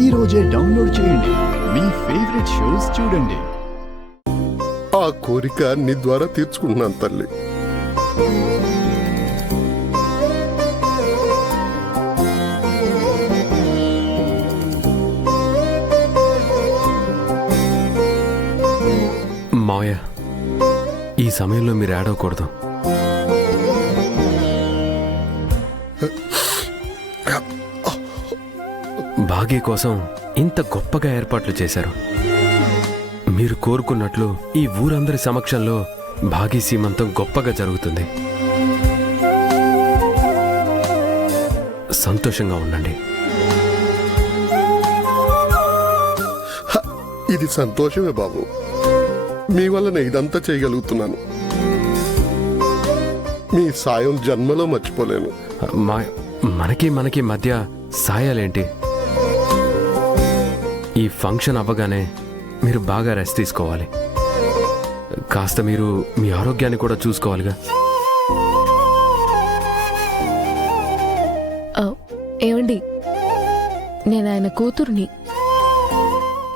ఈ రోజే డౌన్లోడ్ చేయండి. మీ ఫేవరెట్ షోస్ చూడండి. ఆ కోరిక నీ ద్వారా తీర్చుకుంటున్నాను తల్లి. మావయ్య, ఈ సమయంలో మీరు ఏడవకూడదు. భాగ్య కోసం ఇంత గొప్పగా ఏర్పాట్లు చేశారు. మీరు కోరుకున్నట్లు ఈ ఊరందరి సమక్షంలో భాగ్య సీమంతం గొప్పగా జరుగుతుంది. సంతోషంగా ఉండండి. ఇది సంతోషమే బాబు. మీ వల్లనే ఇదంతా చేయగలుగుతున్నాను. మీ సాయం జన్మలో మర్చిపోలేను. మనకి మధ్య సాయాలేంటి? ఈ ఫంక్షన్ అవ్వగానే మీరు బాగా రెస్ట్ తీసుకోవాలి. కాస్త మీరు మీ ఆరోగ్యాన్ని కూడా చూసుకోవాలిగా. ఏమండి, నేను ఆయన కూతుర్ని.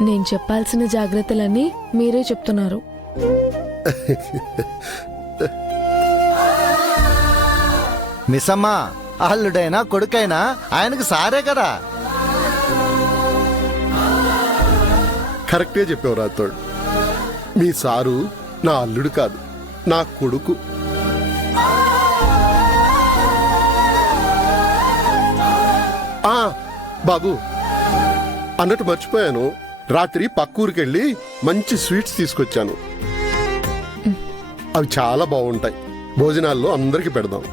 నేను చెప్పాల్సిన జాగ్రత్తలన్నీ మీరే చెప్తున్నారు. మిస్సమ్మ, అల్లుడైనా కొడుకైనా ఆయనకు సారే కదా. కరెక్టే చెప్పావు రాతోడు. మీ సారు నా అల్లుడు కాదు, నా కొడుకు. బాబు, అన్నట్టు మర్చిపోయాను. రాత్రి పక్కూరికెళ్ళి మంచి స్వీట్స్ తీసుకొచ్చాను. అవి చాలా బాగుంటాయి. భోజనాల్లో అందరికి పెడదాం.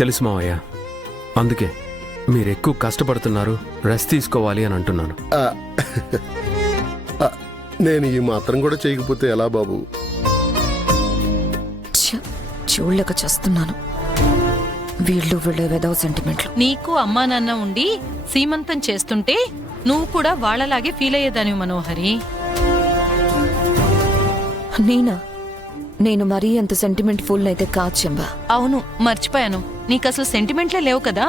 తెలుసు మావయ్య, అందుకే మీరు ఎక్కువ కష్టపడుతున్నారు, రెస్ట్ తీసుకోవాలి అని అంటున్నాను. నేను ఈ మాత్రం కూడా చేయకపోతే ఎలా బాబు? చూడలేక చేస్తున్నాను. వీళ్ళు వెదవ సెంటిమెంట్లు. నీకు అమ్మా నాన్న ఉండి సీమంతం చేస్తుంటే నువ్వు కూడా వాళ్ళలాగే ఫీల్ అయ్యేదాని మనోహరి. నేను మరీ అంత సెంటిమెంట్ ఫుల్ అయితే కాదు చెంబా. అవును, మర్చిపోయాను. నీకసలు సెంటిమెంట్లే లేవు కదా.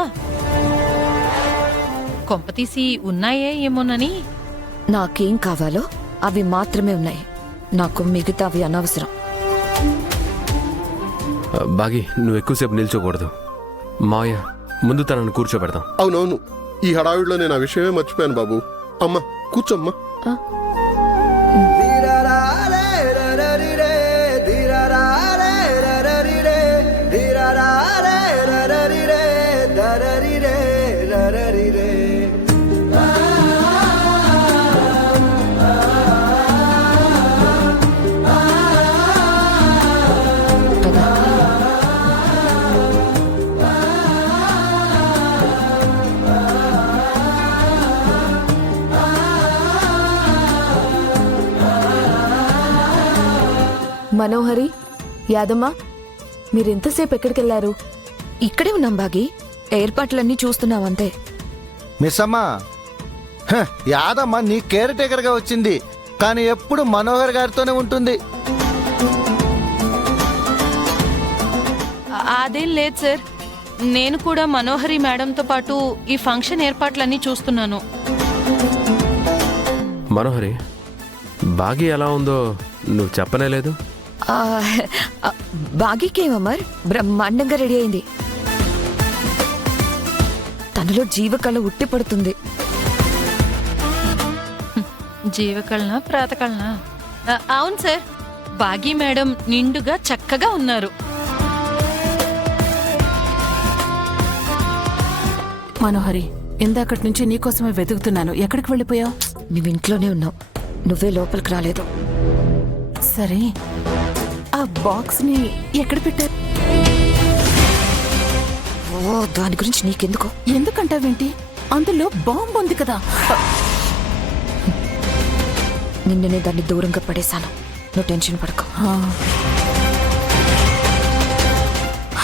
కొంపతీసి ఉన్నాయే ఏమోనని. నాకేం కావాలో అవి మాత్రమే ఉన్నాయి. నాకు మిగతా అవి అనవసరం. బాగి, నువ్వు ఎక్కువసేపు నిల్చోకూడదు. మావయ్య, ముందు తనను కూర్చోబెడదాం. అవునవును, ఈ హడావిడిలో నేను ఆ విషయమే మర్చిపోయాను బాబు. అమ్మా కూర్చోమ్మా. మనోహరి, యాదమ్మ, మీరెంతసేపు ఎక్కడికెళ్లారు? ఇక్కడే ఉన్నాం బాగి. ఏర్పాట్లన్నీ చూస్తున్నావంతే. మిస్సమ్మ, యాదమ్మ నీ కేర్ టేకర్ గా వచ్చింది, కానీ ఎప్పుడు మనోహర్ గారితోనే ఉంటుంది. అదేం లేదు సార్, నేను కూడా మనోహరి మేడంతో పాటు ఈ ఫంక్షన్ ఏర్పాట్లన్నీ చూస్తున్నాను. మనోహరి, బాగి ఎలా ఉందో నువ్వు చెప్పనే లేదు. బాగీకేమర్ బ్రహ్మాండంగా రెడీ అయింది. తనలో జీవకళ ఉట్టి పడుతుంది. జీవకళన ప్రాతకళన? అవును సార్, బాగీ మేడం నిండుగా చక్కగా ఉన్నారు. మనోహరి, ఇందాకటి నుంచి నీకోసమే వెతుకుతున్నాను. ఎక్కడికి వెళ్ళిపోయావు? నువ్వు ఇంట్లోనే ఉన్నావు. నువ్వే లోపలికి రాలేదు. సరే, ఆ బాక్స్ ని ఎక్కడ పెట్టారు? ఓ, దాని గురించి నీకెందుకో. ఎందుకంటావేంటి? అందులో బాంబు ఉంది కదా. నిన్ననే దాన్ని దూరంగా పడేశాను. నువ్వు టెన్షన్ పడకు.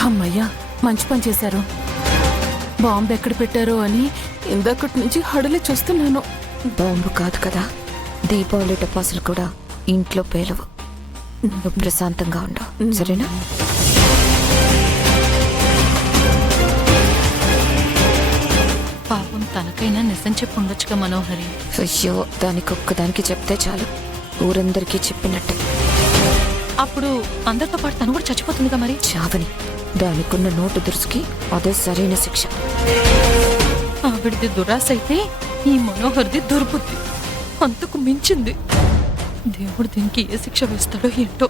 అమ్మయ్యా, మంచి పని చేశారు. బాంబు ఎక్కడ పెట్టారో అని ఇందాకటి నుంచి హడలి చూస్తున్నాను. బాంబు కాదు కదా, దీపావళి టపాసులు కూడా ఇంట్లో పేలవు. నువ్వు ప్రశాంతంగా ఉండవు, సరేనా? పాపం తనకైనా నిజం చెప్పి ఉండొచ్చుగా మనోహరి. అయ్యో, దానికి ఒక్కదానికి చెప్తే చాలు, ఊరందరికీ చెప్పినట్టే. అప్పుడు అందరితో పాటు తను కూడా చచ్చిపోతుందిగా మరి. చావని, దానికున్న నోటు దురుసుకి అదే సరైన శిక్ష. ఆవిడది దురాశ అయితే ఈ మనోహర్ది దుర్బుద్ధి అంతకు మించింది. దేవుడు దీనికి ఏ శిక్ష వేస్తాడో ఏంటో.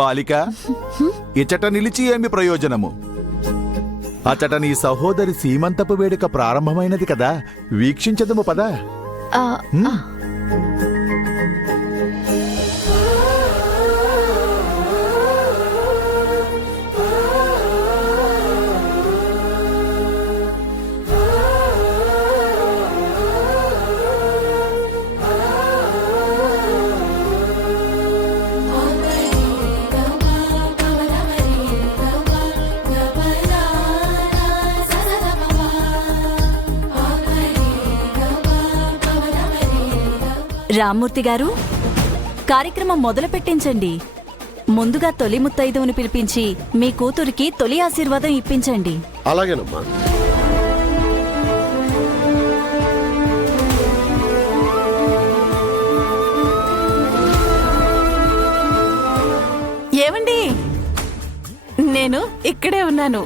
బాలిక, ఇచట నిలిచి ఏమి ప్రయోజనము? అచట నీ సహోదరి సీమంతపు వేడుక ప్రారంభమైనది కదా, వీక్షించదము పదా. రామ్మూర్తి గారు, కార్యక్రమం మొదలు పెట్టించండి. ముందుగా తొలి ముత్తైదువుని పిలిపించి మీ కూతురికి తొలి ఆశీర్వాదం ఇప్పించండి. అలాగేనమ్మా. ఏమండి, నేను ఇక్కడే ఉన్నాను.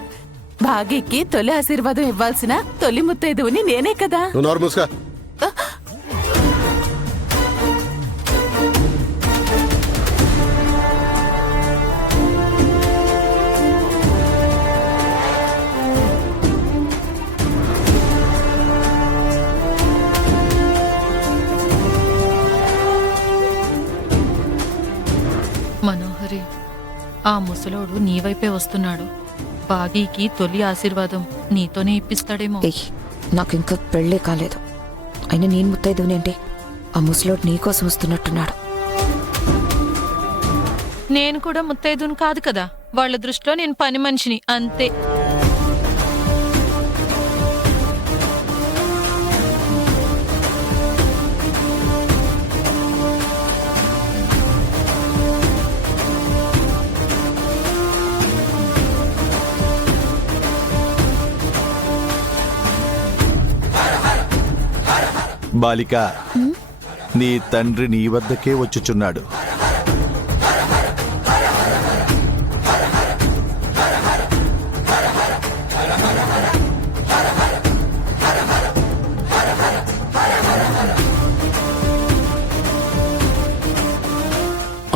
భాగ్యకి తొలి ఆశీర్వాదం ఇవ్వాల్సిన తొలి ముత్తైదువుని నేనే కదా. నువ్వు నోరు మూసుకో. మనోహరి, ఆ ముసలోడు నీ వైపే వస్తున్నాడు. బాగీకి తొలి ఆశీర్వాదం నీతోనే ఇప్పిస్తాడేమో. ఏయ్, నాకు ఇంకా పెళ్ళే కాలేదు, అయినా నేను ముత్తైదువునేంటి? ఆ ముసలోడు నీకోసం వస్తున్నట్టున్నాడు. నేను కూడా ముత్తైదును కాదు కదా, వాళ్ళ దృష్టిలో నేను పని మనిషిని అంతే. బాలిక, నీ తండ్రి నీ వద్దకే వచ్చుచున్నాడు.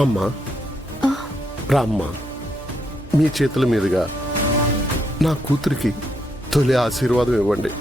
అమ్మా, రామ్మా, మీ చేతుల మీదుగా నా కూతురికి తొలి ఆశీర్వాదం ఇవ్వండి.